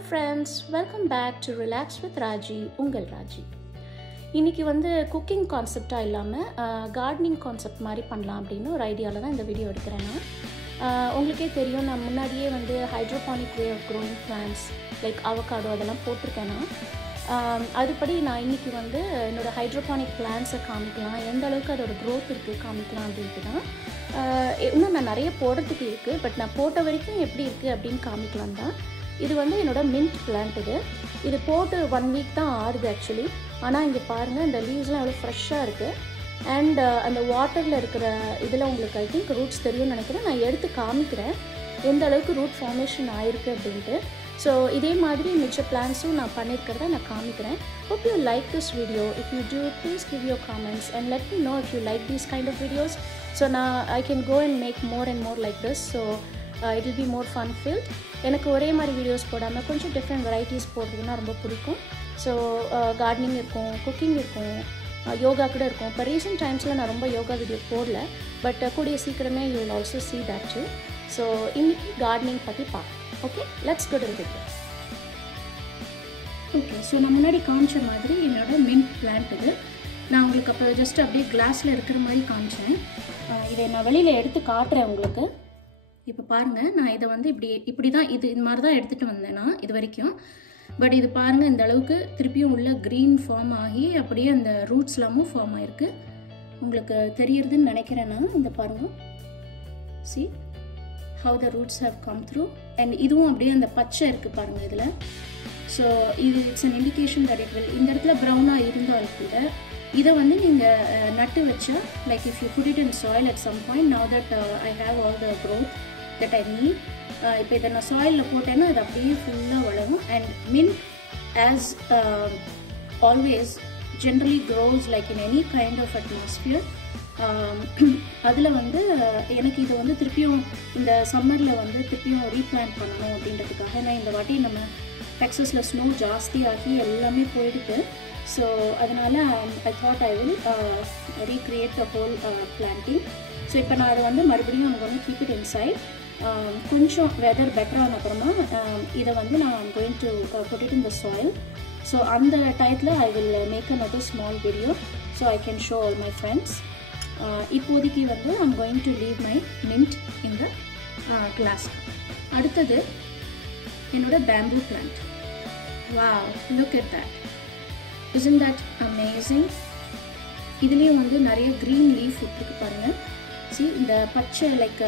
Hello friends, welcome back to Relax with Raji, உங்கள் ராஜி. இன்னைக்கு வந்து குக்கிங் கான்செப்டாக இல்லாமல் கார்டனிங் கான்செப்ட் மாதிரி பண்ணலாம் அப்படின்னு ஒரு ஐடியாவில் தான் இந்த வீடியோ எடுக்கிறேன் நான். உங்களுக்கே தெரியும், நான் முன்னாடியே வந்து hydroponic way of growing plants like avocado அதெல்லாம் போட்டிருக்கேன் நான். அதுபடி நான் இன்றைக்கி வந்து என்னோடய ஹைட்ரோபானிக் பிளான்ட்ஸை காமிக்கலாம், எந்த அளவுக்கு அதோட க்ரோத் இருக்குது காமிக்கலாம் அப்படின்ட்டு தான். இன்னும் நான் நிறைய போடுறதுக்கு இருக்குது, பட் நான் போட்ட வரைக்கும் எப்படி இருக்குது அப்படின்னு காமிக்கலாம் தான். இது வந்து என்னோடய மின்ட் பிளான்ட். இது போட்டு 1 வீக் தான் ஆறுது ஆக்சுவலி. ஆனால் இங்கே பாருங்கள், இந்த லீவ்ஸ்லாம் எவ்வளோ ஃப்ரெஷ்ஷாக இருக்குது. அண்ட் அந்த வாட்டரில் இருக்கிற இதில் உங்களுக்கு ஐ திங்க் ரூட்ஸ் தெரியும்னு நினைக்கிறேன். நான் எடுத்து காமிக்கிறேன் எந்த அளவுக்கு ரூட் ஃபார்மேஷன் ஆகிருக்கு அப்படின்ட்டு. ஸோ இதே மாதிரி மிச்ச பிளான்ஸும் நான் பண்ணியிருக்கிறத நான் காமிக்கிறேன். Hope you like this video. If you do, please give your comments and let me know if you like these kind of videos. So now I can go and make more and more like this. So it will be more fun filled. எனக்கு ஒரே மாதிரி வீடியோஸ் போடாமல் கொஞ்சம் different varieties போடுறதுன்னா ரொம்ப பிடிக்கும். So gardening இருக்கும், குக்கிங் இருக்கும், யோகா கூட இருக்கும். இப்போ ரீசெண்ட் டைம்ஸில் நான் ரொம்ப யோகா வீடியோ போடல, பட் கூடிய சீக்கிரமே you will also see that too. So இன்னைக்கு கார்டனிங் பற்றி பார்ப்போம். Okay, let's go to the video. Okay, so நான் முன்னாடி காமிச்ச மாதிரி என்னோட மின்ட் பிளான்ட் இது. நான் உங்களுக்கு அப்போ ஜஸ்ட் அப்படியே கிளாஸில் இருக்கிற மாதிரி காமிச்சேன். இதை நான் வெளியில் எடுத்து காட்டுறேன் உங்களுக்கு. இப்போ பாருங்கள், நான் இதை வந்து இப்படி தான் இது மாதிரி தான் எடுத்துகிட்டு வந்தேன் நான் இது வரைக்கும். பட் இது பாருங்கள், இந்த அளவுக்கு திருப்பியும் உள்ள க்ரீன் ஃபார்ம் ஆகி அப்படியே அந்த ரூட்ஸ்லாமும் ஃபார்ம் ஆகிருக்கு. உங்களுக்கு தெரியறதுன்னு நினைக்கிறேன் நான். இந்த பாருங்கள், see how the roots have come through. and இதுவும் அப்படியே அந்த பச்சை இருக்குது பாருங்கள் இதில். ஸோ இது it's an indication that it will, இந்த இடத்துல ப்ரௌனாக இருந்தால் கூட இதை வந்து நீங்கள் நட்டு வச்சா, like if you put it in soil at some point, now that I have all the growth that I need, இப்போ இதை நான் சாயிலில் போட்டேன்னா அது அப்படியே ஃபுல்லாக வளரும். And mint as always generally grows like in any kind of atmosphere. அதில் வந்து எனக்கு இதை வந்து திருப்பியும் இந்த சம்மரில் வந்து திருப்பியும் ரீப்ளான்ட் பண்ணணும் அப்படின்றதுக்காக நான் இந்த வாட்டி நம்ம டெக்ஸஸில் ஸ்னோ ஜாஸ்தி ஆகி எல்லாமே போயிடுது. ஸோ அதனால் I thought I will recreate the whole planting. So இப்போ நான் அதை வந்து மறுபடியும் அவங்க வந்து கீப் இட் இன்சைட். கொஞ்சம் வெதர் பெட்டரான அப்புறமா இதை வந்து நான் going to put it in the soil. So அந்த டயத்தில் I will make another small video so I can show all my friends. இப்போதைக்கு வந்து I'm going to leave my mint in the glass. அடுத்தது என்னோட bamboo plant. wow, look at that. Isn't that amazing? இதுலேயும் வந்து நிறைய green leaf விட்டுருக்கு பாருங்கள். see, இந்த பச்சை like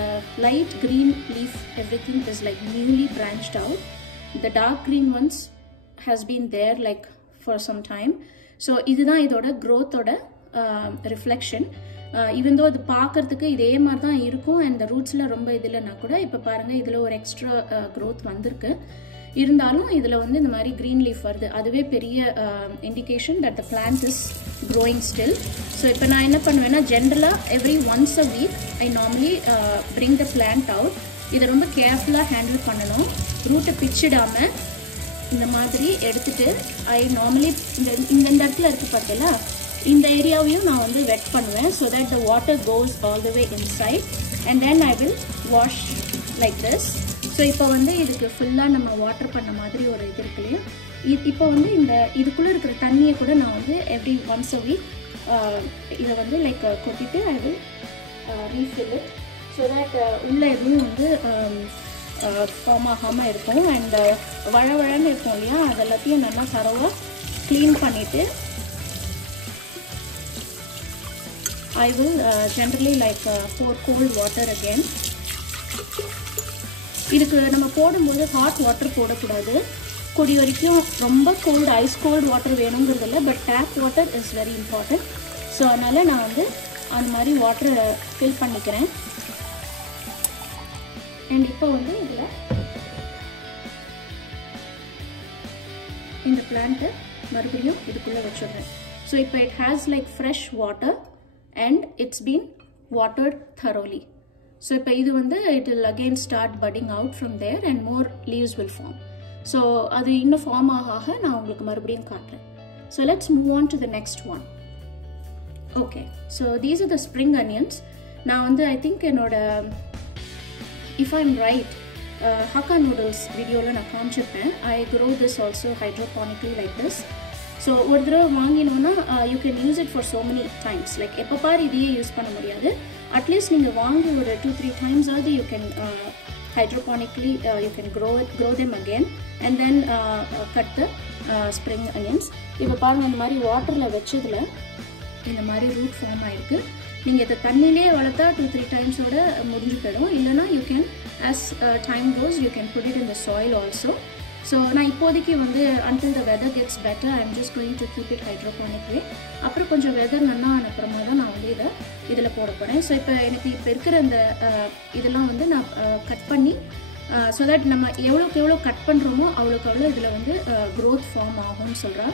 light green leaf everything is like newly branched out. the dark green ones has been there like for some time. so இதுதான் இதோட growth-ஓட reflection. even though இது பார்க்கறதுக்கு இதே மாதிரி தான் இருக்கும் and the rootsல ரொம்ப இதில்னா கூட இப்போ பாருங்கள் இதில் ஒரு எக்ஸ்ட்ரா growth வந்திருக்கு. இருந்தாலும் இதில் வந்து இந்த மாதிரி க்ரீன் லீஃப் வருது. அதுவே பெரிய indication that the plant is growing still. So இப்போ நான் என்ன பண்ணுவேன்னா, ஜென்ரலாக every once a week I normally bring the plant out. இதை ரொம்ப கேர்ஃபுல்லாக ஹேண்டில் பண்ணணும். ரூட்டை பிச்சிடாமல் இந்த மாதிரி எடுத்துட்டு ஐ நார்மலி இந்த இடத்துல இருக்குது பார்த்தீங்களா, இந்த ஏரியாவையும் நான் வந்து வெட் பண்ணுவேன். So that the water goes all the way inside and then I will wash like this. So இப்போ வந்து இதுக்கு ஃபுல்லாக நம்ம வாட்டர் பண்ண மாதிரி ஒரு இது இருக்கு இல்லையா, இப்போ வந்து இந்த இதுக்குள்ளே இருக்கிற தண்ணியை கூட நான் வந்து எவ்ரி ஒன்ஸ் அ வீக் இதை வந்து லைக் கொட்டிட்டு I will refill it. So that உள்ள எதுவும் வந்து ஃபார்ம் ஆகாமல் இருக்கும். அண்ட் வழவழன்னு இருக்கும் இல்லையா, அது எல்லாத்தையும் நல்லா தரவாக க்ளீன் பண்ணிவிட்டு I will generally like pour cold water again. இதுக்கு நம்ம போடும்போது ஹாட் வாட்டர் போடக்கூடாது. கூடிய வரைக்கும் ரொம்ப கோல்டு ஐஸ் கோல்டு வாட்டர் வேணுங்கிறது இல்லை, but tap water is very important. So அதனால் நான் வந்து அந்த மாதிரி வாட்டரை ஃபில் பண்ணிக்கிறேன். அண்ட் இப்போ வந்து இதில் இந்த பிளான்ட்டை மறுபடியும் இதுக்குள்ளே வச்சுடுறேன். ஸோ இப்போ it has like fresh water and it's been watered thoroughly. so இப்போ இது வந்து it will again start budding out from there and more leaves will form. so அது இன்னும் ஃபார்ம் ஆக நான் உங்களுக்கு மறுபடியும் காட்டுறேன். so let's move on to the next one. okay, so these are the spring onions. நான் வந்து I think என்னோட if I'm right Hakka noodles video la na kaamichirupen. I grow this also hydroponically like this. So ஒரு தடவை வாங்கினோன்னா you can use it for so many times. Like எப்போ பாரு இதையே யூஸ் பண்ண முடியாது. அட்லீஸ்ட் நீங்கள் வாங்கி ஒரு 2-3 times ஆகுது you can hydroponically you can grow them again and then cut the spring onions. இப்போ பாருங்கள் இந்த மாதிரி வாட்டரில் வச்சதில் இந்த மாதிரி ரூட் ஃபார்ம் ஆகிருக்கு. நீங்கள் இதை தண்ணியிலே வளர்த்தா 2-3 times-ஓட முடிஞ்சு போயிடும். இல்லைனா you can as time goes you can put it in the soil also. So நான் இப்போதைக்கு வந்து until the weather gets better I'm just going to keep it hydroponic way. அப்புறம் கொஞ்சம் வெதர் நல்லா அனுப்புறமா தான் நான் வந்து இதில் போட போகிறேன். ஸோ இப்போ எனக்கு இப்போ இருக்கிற இந்த இதெல்லாம் வந்து நான் கட் பண்ணி ஸோ தட் நம்ம எவ்வளோக்கு எவ்வளோ கட் பண்ணுறோமோ அவ்வளோக்கு அவ்வளோ இதில் வந்து க்ரோத் ஃபார்ம் ஆகும்னு சொல்கிறேன்.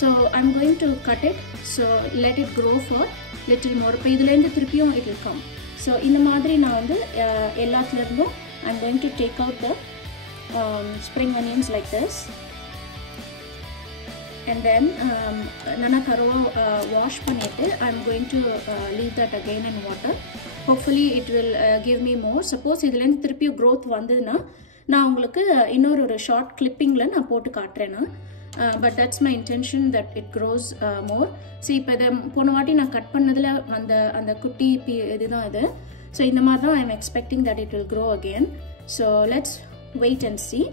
So I'm going to cut it. So let it grow for little more. இப்போ இதுலேருந்து திருப்பியும் இட் வில் கம். ஸோ இந்த மாதிரி நான் வந்து எல்லாத்துலேருந்தும் I'm going to take out the spring onions like this and then nana thorough wash pannittu I'm going to leave that again in water. Hopefully it will give me more. Suppose idhula irundhu thiruppi growth vandaduna na ungalku innoru short clipping la na potu kaatrena. But that's my intention that it grows more. See ipo idha pona vaati na cut pannadula and kutti idha idu. So indha maari dhaan I'm expecting that it will grow again. So let's wait and see.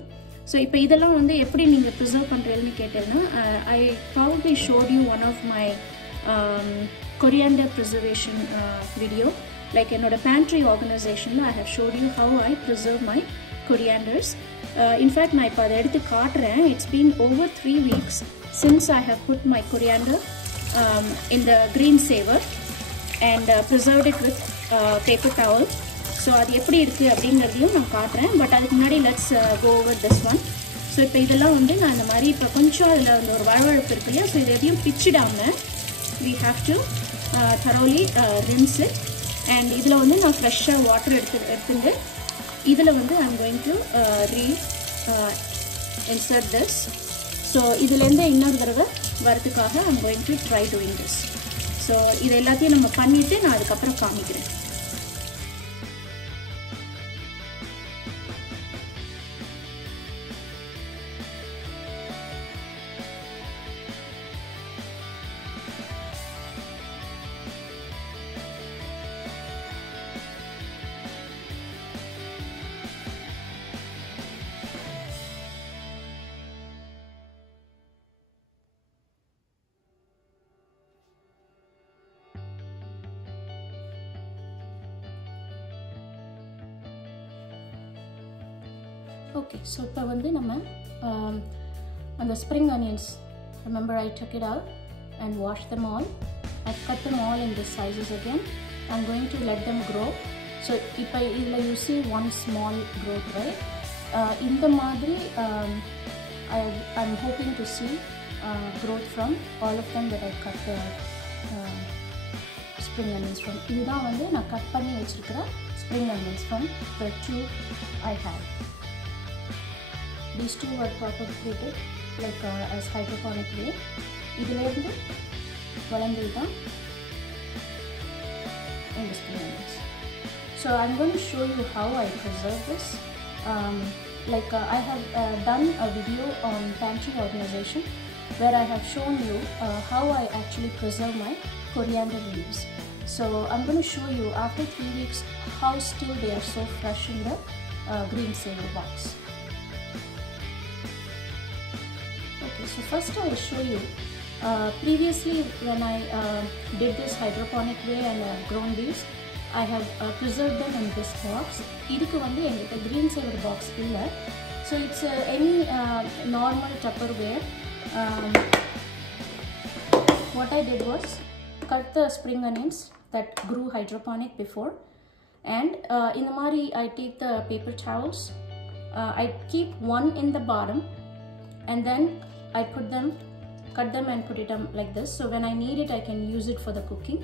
So இப்போ இதெல்லாம் வந்து எப்படி நீங்கள் ப்ரிசர்வ் பண்ணுறீங்கன்னு கேட்டேன்னா I probably showed you one of my coriander preservation video. Like என்னோட pantry organizationல I have showed you how I preserve my corianders. In fact நான் இப்போ அதை எடுத்து காட்டுறேன். It's been over 3 weeks since I have put my coriander in the green saver and preserved it with paper towel. So அது எப்படி இருக்குது அப்படிங்கிறதையும் நான் காட்டுறேன். பட் அதுக்கு முன்னாடி let's go over this one. So இப்போ இதெல்லாம் வந்து நான் இந்த மாதிரி இப்போ கொஞ்சம் அதில் வந்து ஒரு வழவழப்பு இருக்கு இல்லையா. ஸோ இது எதையும் பிச்சிடாமல் we have to thoroughly rinse it. And இதில் வந்து நான் ஃப்ரெஷ்ஷாக வாட்டர் எடுத்துட்டு இதில் வந்து I'm going to insert this. So இதுலேருந்து இன்னொரு தடவை வரதுக்காக I'm going to try doing this. So இது எல்லாத்தையும் நம்ம பண்ணிவிட்டு நான் அதுக்கப்புறம் காமிக்கிறேன். Okay, so இப்போ வந்து நம்ம அந்த spring onions, remember I took it out and washed them all. I've cut them all in these sizes again. I'm going to let them grow. So இப்போ இதில் you see one small growth, right? இந்த மாதிரி I'm hoping to see growth from all of them that I cut the spring onions from. இதுதான் வந்து நான் கட் பண்ணி வச்சிருக்கிற spring onions from the 2 I had. These 2 were properly treated like as hydroponic way. இதிலிருந்து வளர்ந்தது தான் இந்த spring onions. So I'm going to show you how I preserve this. I have done a video on pantry organization where I have shown you how I actually preserve my coriander leaves. So I'm going to show you after 3 weeks how still they are so fresh in the green saver box. Okay, so first I will show you previously when I did this hydroponic way and grown these, I have preserved them in this box. இதுக்கு வந்து எங்களுக்கு green saver box இல்லை. So it's any normal Tupperware. What I did was cut the spring onions that grew hydroponic before, and in the mari I take the paper towels. I keep one in the bottom, and then I cut them and put it like this. So when I need it, I can use it for the cooking.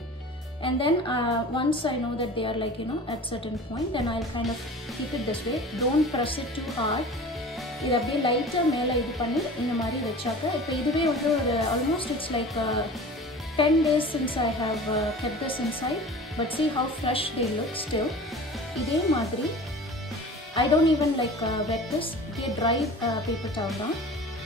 And then once I know that they are like, you know, at certain point, then I'll kind of keep it this way. Don't press it too hard. இது அப்படியே லைட்டாக மேலே இது பண்ணி இந்த மாதிரி வச்சாக்க இப்போ இதுவே வந்து ஒரு almost it's like 10 days since I have kept this inside, but see how fresh they look still. இதே மாதிரி I don't even like wet this. They dry paper towel down.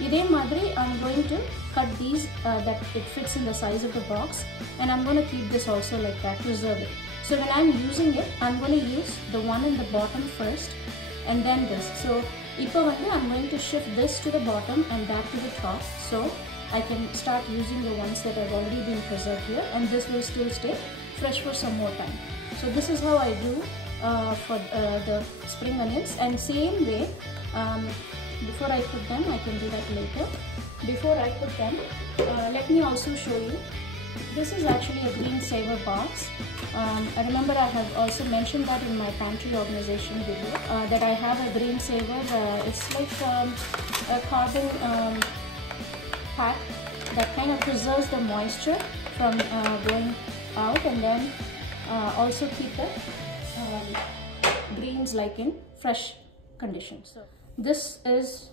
Idhe madri I'm going to cut these that it fits in the size of the box, and I'm going to keep this also like that, preserve it. So when I'm using it, I'm going to use the one in the bottom first and then this. So ipo vandu I'm going to shift this to the bottom and that to the top, so I can start using the ones that have already been preserved here, and this will still stay fresh for some more time. So this is how I do for the spring onions. And same way, before I put them, I can do that later. Before I put them, let me also show you. This is actually a green saver box. I remember I have also mentioned that in my pantry organization video, that I have a green saver. It's like a carbon pack that kind of preserves the moisture from going out, and then also keep the greens like in fresh condition. So this is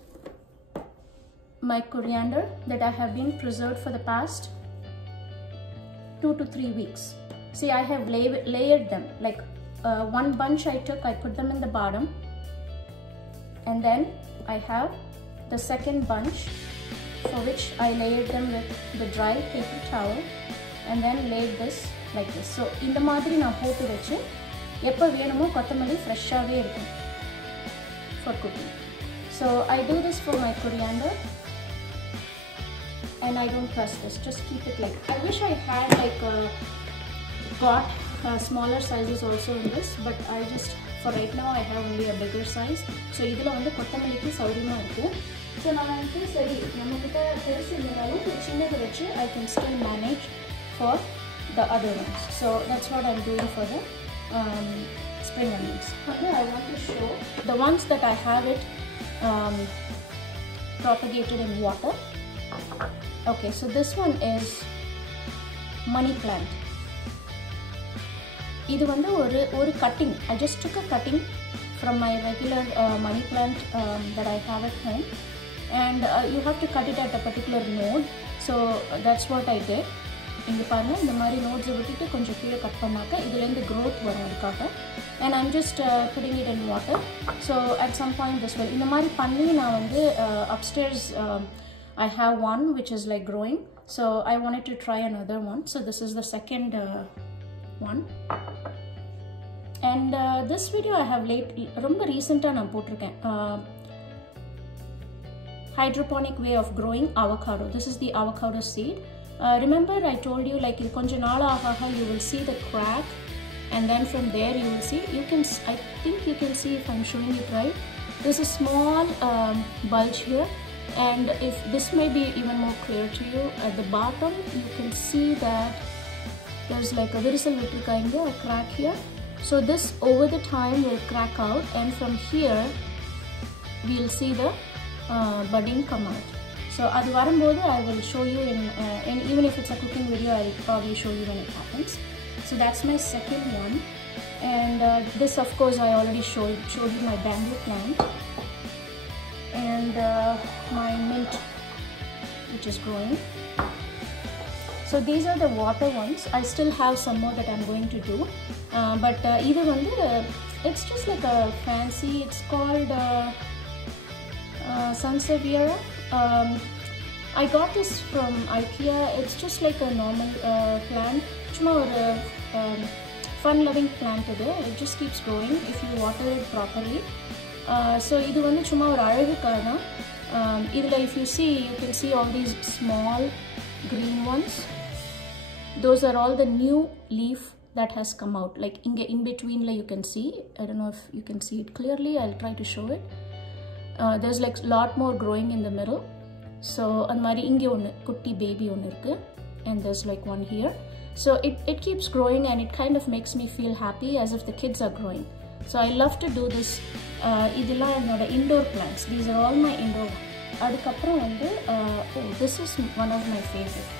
my coriander that I have been preserved for the past 2 to 3 weeks. See, I have layered them, like one bunch I took, I put them in the bottom, and then I have the second bunch for which I layered them with the dry paper towel, and then laid this like this. So இந்த மாதிரி நான் போட்டு வச்சு எப்போ வேணுமோ கொத்தமல்லி ஃப்ரெஷ்ஷாகவே இருக்கும் for cooking. So I do this for my coriander, and I don't press this, just keep it like. I wish I had like got smaller sizes also in this, but I just, for right now I have only a bigger size. So idhula vandu kottamallikku sauriyama irukku. So நான் வந்து சரி நம்மக்கிட்ட பெருசு இல்லைனாலும் ஒரு சின்னதை வச்சு I can still manage for the other ones. So that's what I'm doing for the spring onions. Okay, I want to show the ones that I have it propagated in water. Okay, so this one is money plant. இது வந்து ஒரு cutting. I just took a cutting from my regular money plant that I have at home, and you have to cut it at a particular node. So that's what I did. இங்கே பாருங்கள், இந்த மாதிரி நோட்ஸை விட்டுட்டு கொஞ்சம் கீழே கட் பண்ணாக்க இதுலேருந்து க்ரோத் வரும் அதுக்காக. and I'm just putting it in water. So at some point this will, இந்த மாதிரி பண்ணி நான் வந்து upstairs I have one which is like growing, so I wanted to try another one. So this is the second one, and this video I have ரொம்ப ரீசெண்டாக நான் போட்டிருக்கேன், hydroponic way of growing avocado. This is the avocado seed. Remember I told you like konja naala aaga you will see the crack, and then from there you will see, I think you can see if I'm showing it right, there's a small bulge here, and if this may be even more clear to you, at the bottom you can see that there's like a virisal vittukanga, a crack here. So this over the time will crack out, and from here we'll see the budding come out. So adu varumbodhu I will show you in even if it's a cooking video, I'll probably show you when it happens. So that's my second one, and this of course I already showed you my bamboo plant, and my mint which is growing. So these are the water ones. I still have some more that I'm going to do, but either one it's just like a fancy, it's called Sansevieria. I got this from IKEA. It's just like a normal plant. Chuma or fun loving plant it just keeps growing if you water it properly. So idu vandu chuma or azhugukana idla if you see, you can see all these small green ones. Those are all the new leaf that has come out, like in between you can see. I don't know if you can see it clearly. I'll try to show it. There's like a lot more growing in the middle. So and mari inge one kutti baby one irukku, and there's like one here. So it keeps growing, and it kind of makes me feel happy as if the kids are growing. So I love to do this. Idella enoda indoor plants. These are all my indoor. Adukapram vandu this is one of my favorite.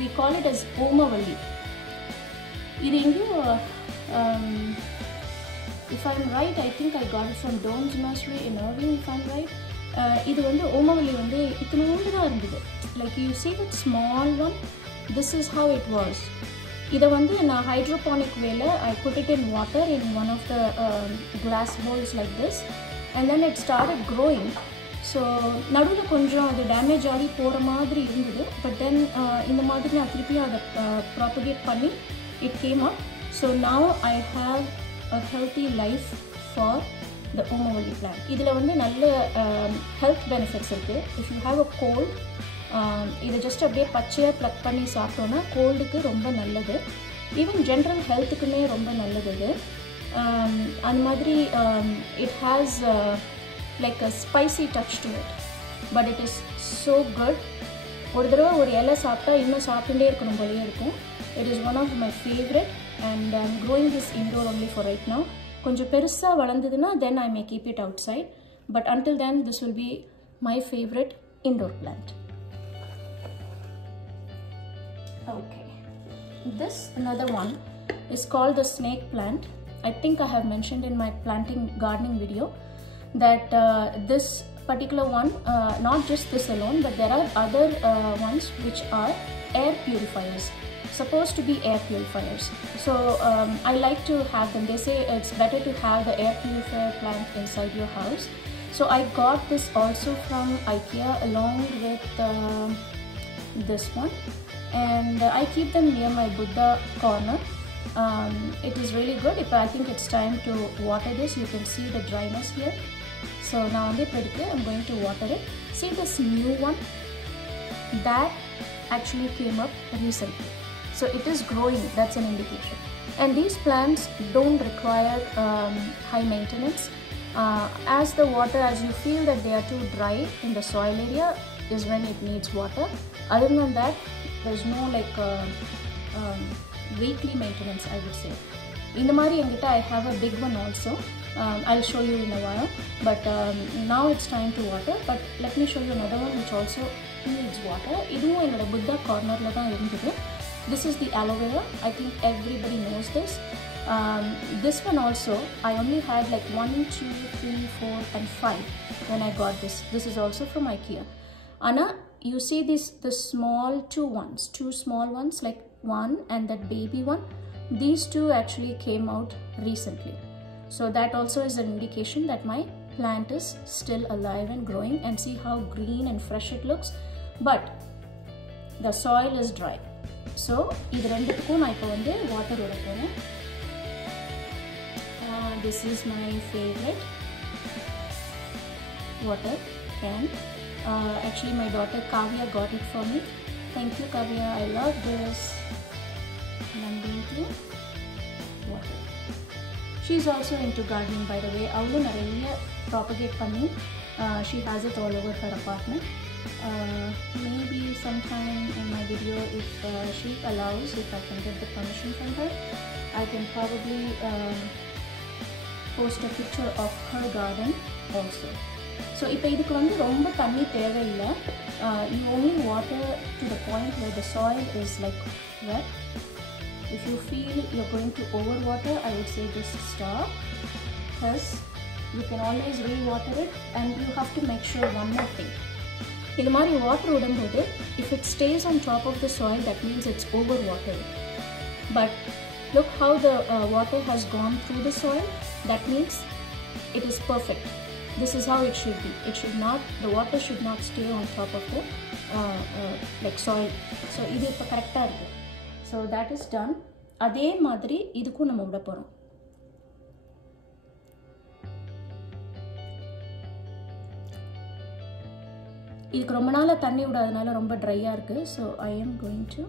We call it as Omavalli. Idu inge if I'm right, I think I got it from Doan's Nursery in Irving, if I'm right. Idu vandu Omavalli vandu ithnondu da irundhudu. Like you see that small one, this is how it was. இதை வந்து நான் ஹைட்ரோபானிக் வேல I put it in water in one of the glass bowls like this, and then it started growing. So நடுவில் கொஞ்சம் அது டேமேஜ் ஆகி போகிற மாதிரி இருந்தது. பட் தென் இந்த மாதிரி நான் திருப்பியும் அதை ப்ராப்பகேட் பண்ணி it came up. So now I have a healthy life for the ஓமவல்லி பிளான்ட். இதில் வந்து நல்ல ஹெல்த் பெனிஃபிட்ஸ் இருக்குது. If you have a cold, இதை ஜஸ்ட் அப்படியே பச்சையாக ப்ளக் பண்ணி சாப்பிட்டோன்னா கோல்டுக்கு ரொம்ப நல்லது. ஈவன் ஜென்ரல் ஹெல்த்துக்குமே ரொம்ப நல்லது இது. அந்த மாதிரி it has like a spicy touch to it, but it is so good. ஒரு தடவை ஒரு இலை சாப்பிட்டா இன்னும் சாப்பிட்டுட்டே இருக்கணும் போலயே இருக்கும். It is one of my favorite and I am growing this indoor only for right now. கொஞ்சம் பெருசா வளர்ந்ததுன்னா then I may keep it outside, but until then this will be my favorite indoor plant. Okay, this another one is called the snake plant. I think I have mentioned in my planting gardening video that this particular one, not just this alone, but there are other ones which are air purifiers, supposed to be air purifiers. So I like to have them. They say it's better to have the air purifier plant inside your house. So I got this also from IKEA along with this one, and I keep them near my Buddha corner. It is really good. If I think it's time to water this, you can see the dryness here. So now I'm going to water it. See this new one that actually came up recently. So it is growing, that's an indication. And these plants don't require high maintenance. As the water, as you feel that they are too dry in the soil area, is when it needs water. Other than that, there's no like weekly maintenance, I would say. In the mari engita I have a big one also. I'll show you in a while, but now it's time to water. But let me show you another one which also needs water. Idhum enoda Buddha corner la dhaan irundhudu. This is the aloe vera. I think everybody knows this. This one also I only had like 1, 2, 3, 4 and 5 when I got this. This is also from IKEA. Anna, you see the small two small ones, like one and that baby one. These two actually came out recently. So that also is an indication that my plant is still alive and growing, and see how green and fresh it looks, but the soil is dry. So idu rendukku na ipo vande water oda pona. This is my favorite water can. Actually my daughter Kavya got it for me. Thank you Kavya, I love this. And I'm going to water. She's also into gardening, by the way. Avlu nariya propagate panni. She has it all over her apartment. Maybe sometime in my video, if she allows, if I can get the permission from her, I can probably post a picture of her garden also. So ipo idukku vandu romba thanni theva illa. You only water to the point where the soil is like wet. If you feel you're going to overwater, I would say just stop, because you can always re-water it. And you have to make sure one more thing. In the water udambode, if it stays on top of the soil, that means it's overwatered. But look how the water has gone through the soil. That means it is perfect. This is how it should be. It should not, the water should not stay on top of the like soil. So idu ipo correct ah irukku. So that is done. அதே மாதிரி இதுக்கும் நம்ம விட போறோம். இதுக்கு ரொம்ப நாளா தண்ணி விடாதனால ரொம்ப ட்ரையா இருக்கு. So I am going to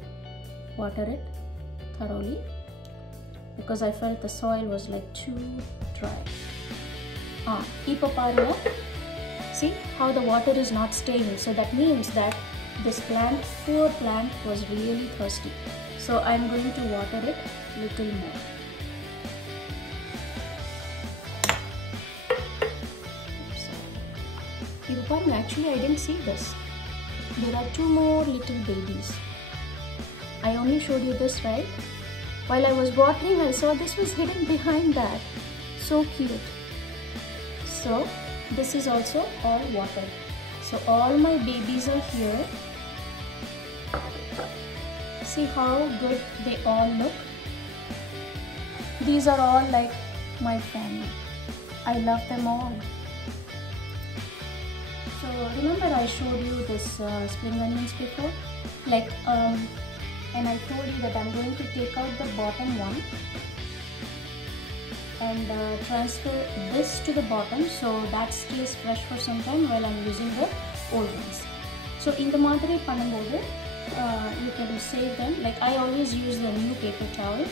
water it thoroughly because I felt the soil was like too dry. இப்போ பாருங்க. See how the water is not staying. So that means that this plant, poor plant, was really thirsty. So I'm going to water it little more. Actually, I didn't see this. There are 2 more little babies. I only showed you this, right? While I was watering, I saw this was hidden behind that. So cute. So this is also all water. So all my babies are here. See how good they all look. These are all like my family. I love them all. So remember I showed you this spring onions before, like and I told you that I'm going to take out the bottom one and transfer this to the bottom so that stays fresh for some time while I'm using the old ones. So in the madri pannumbodhu you can save them. Like I always use the new paper towel,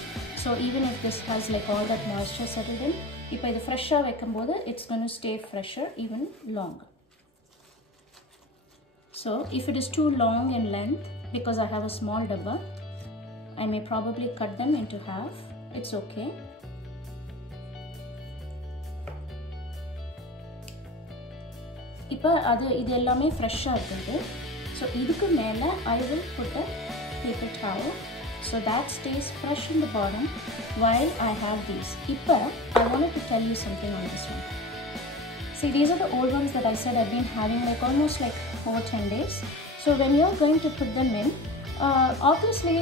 so even if this has like all that moisture settled in, ipo idu fresh ah vekkumbodhu it's going to stay fresher even longer. So if it is too long in length, because I have a small dabba, I may probably cut them into half. It's okay. இப்போ இது எல்லாமே ஃப்ரெஷ்ஷாக இருக்குது. ஸோ இதுக்கு மேலே I will put a paper towel so that stays fresh in the bottom while I have these. இப்போ I wanted to tell you something on this one. See, these are the old ones that I said I've been having like almost like over 10 days. So when you're going to put them in, obviously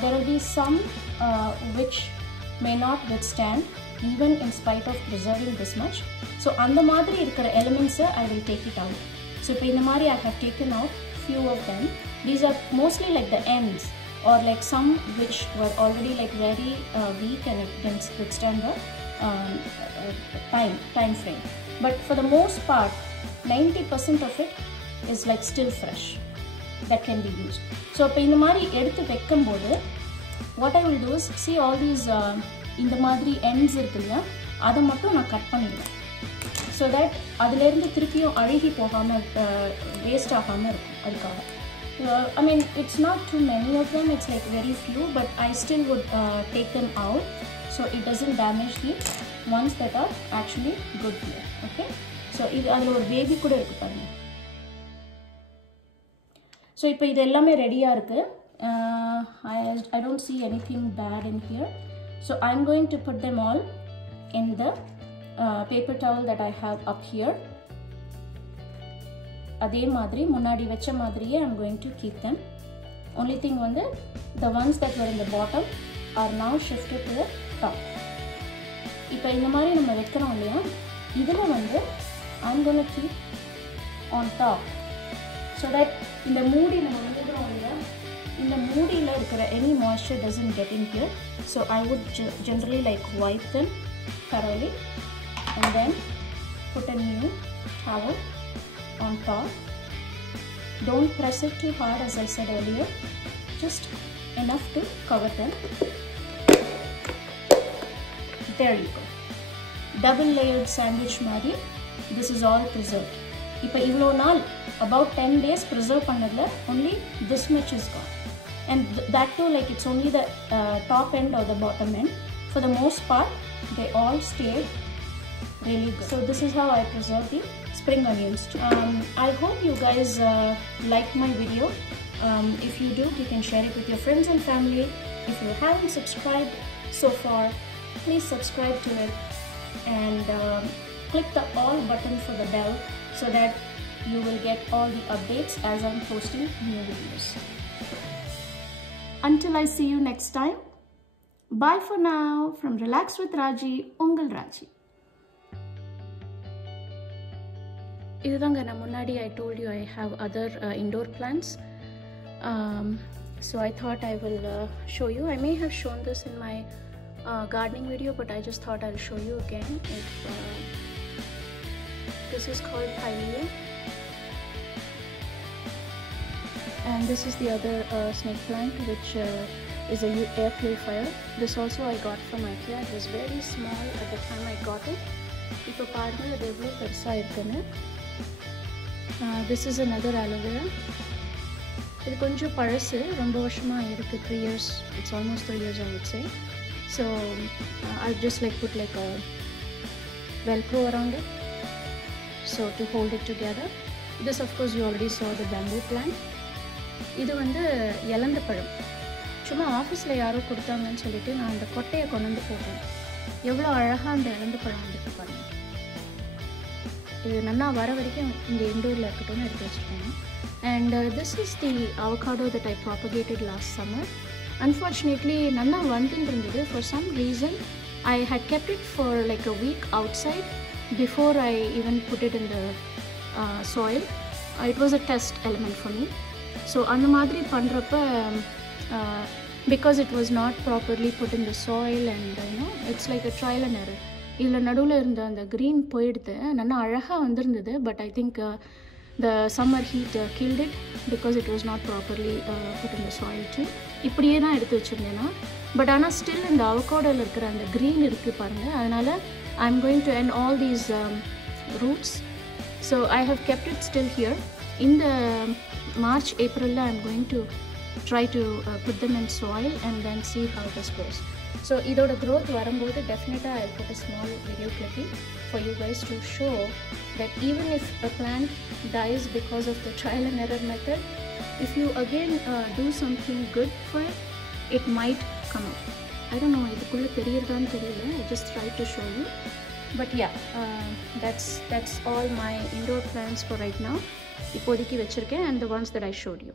there will be some which may not withstand even in spite of preserving this much. So அந்த மாதிரி இருக்கிற elements I will take it out. So இப்போ இந்த மாதிரி I have taken out few of them. These are mostly like the ends or like some which were already like very weak and it can withstand the time frame. But for the most part 90% of it is like still fresh that can be used. So இப்போ இந்த மாதிரி எடுத்து வைக்கும்போது what I will do is, see all these இந்த மாதிரி ends இருக்குல்ல, அதை மட்டும் நான் கட் பண்ணிடுவேன் so that அதிலேருந்து திருப்பியும் அழுகி போகாமல் வேஸ்ட் ஆகாமல் இருக்கும். அதுக்காக I mean it's not too many of them, it's like very few, but I still would take them out so it doesn't damage the ones that are actually good here. Okay, so இது அதில் ஒரு பேபி கூட இருக்கு பாருங்க. ஸோ இப்போ இது எல்லாமே ரெடியாக இருக்குது. I don't see anything bad in here. So I'm going to put them all in the paper towel that I have up here. அதே மாதிரி முன்னாடி வச்ச மாதிரியே I'm going to keep them. Only thing வந்து the ones that were in the bottom are now shifted to the top. இப்போ இந்த மாதிரி நம்ம வைக்கிறோம் இல்லையா, இதில் வந்து I'm going to keep on top so that இந்த மூடி நம்ம வந்துக்கிறோம் இல்லையா, இந்த மூடியில் இருக்கிற any moisture doesn't get in here. So I would generally like wipe them thoroughly and then put a new towel on top. Don't press it too hard, as I said earlier, just enough to cover them. There you go. Double layered sandwich mari. This is all preserved. இப்போ இவ்வளோ நாள் about 10 days preserve பண்ணதில் only this much is gone, and that too like it's only the top end or the bottom end. For the most part they all stayed really good. So this is how I preserve the spring onions. I hope you guys liked my video. If you do, you can share it with your friends and family. If you haven't subscribed so far, please subscribe to it and click the all button for the bell so that you will get all the updates as I'm posting new videos. Until I see you next time, bye for now. From Relax with Raji, Ungal Raji. இதுதாங்க நான் முன்னாடி I told you I have other indoor plants. So I thought I will show you. I may have shown this in my gardening video, but I just thought I'll show you again. This is called Pilea, and this is the other snake plant, which is a air purifier. This also I got from IKEA. It was very small at the time I got it. இப்போ பாருங்க அது எவ்வளோ பெருசாக இருக்குன்னு. This is another aloe vera. இது கொஞ்சம் பழசு, ரொம்ப வருஷமாக இருக்குது, 3 years. It's almost 3 years I would say. So I'll just like put like a velcro around it so to hold it together. This of course you already saw the bamboo plant. இது வந்து இலந்த பழம், சும்மா ஆஃபீஸில் யாரோ கொடுத்தாங்கன்னு சொல்லிட்டு நான் அந்த கொட்டையை கொண்டு வந்து போட்டேன். எவ்வளோ அழகாக அந்த இலந்த பழம் வந்துட்டு பாருங்கள். இது நல்லா வர வரைக்கும் இங்கே இண்டோரில் இருக்கட்டும்னு எடுத்து வச்சுருக்கேன். And this is the avocado that I propagated last summer. Unfortunately, nalla vandindrundhudu. For some reason, I had kept it for like a week outside before I even put it in the soil. It was a test element for me. So அந்த மாதிரி பண்றப்ப because it was not properly put in the soil, and it's like a trial and error. இதில் நடுவில் இருந்த அந்த க்ரீன் போயிடுது, நல்லா அழகாக வந்திருந்தது. But I think the summer heat killed it because it was not properly put in the soil too. இப்படியே தான் எடுத்து வச்சுருந்தேன்னா, பட் ஆனால் ஸ்டில் இந்த அவகோடோவில் இருக்கிற அந்த க்ரீன் இருக்குது பாருங்கள். அதனால் I'm going to end all these roots. So I have kept it still here. In the March, April, I'm going to try to put them in soil and then see how this goes. So idoda growth varumbodhu definitely I'll put a small video clipping for you guys to show that even if a plant dies because of the trial and error method, if you again do something good for it, it might come up. I don't know idukulla theriyirudhaan theriyala, I just tried to show you. But yeah, that's all my indoor plants for right now. Ipodiki vechiruken, and the ones that I showed you.